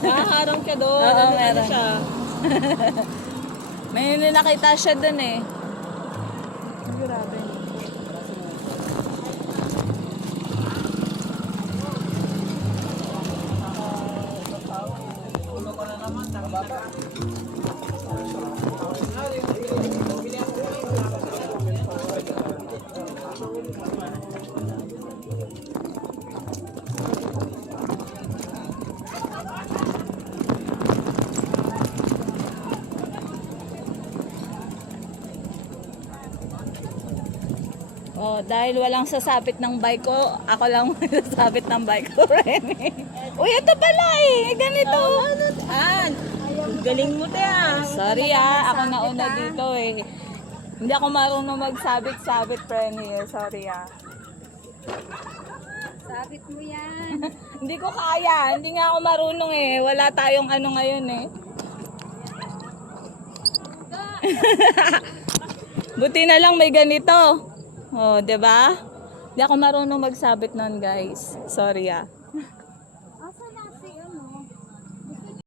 Nakaharang ka doon. Oo, Ano meron. siya? May nakita siya dun eh. Grabe. Oh, dahil walang sasabit ng bike ko, ako lang sasabit ng bike ko, Rene. Uy, ito pala eh. Ganito. Galing mo te ah. Sorry ako nauna dito eh. Hindi ako marunong magsabit-sabit, Rene. Sorry Sabit mo yan. Hindi ko kaya. Hindi nga ako marunong eh. Wala tayong ano ngayon eh. Buti na lang may ganito. Oh, 'di ba? Hindi ako marunong magsabit noon, guys. Sorry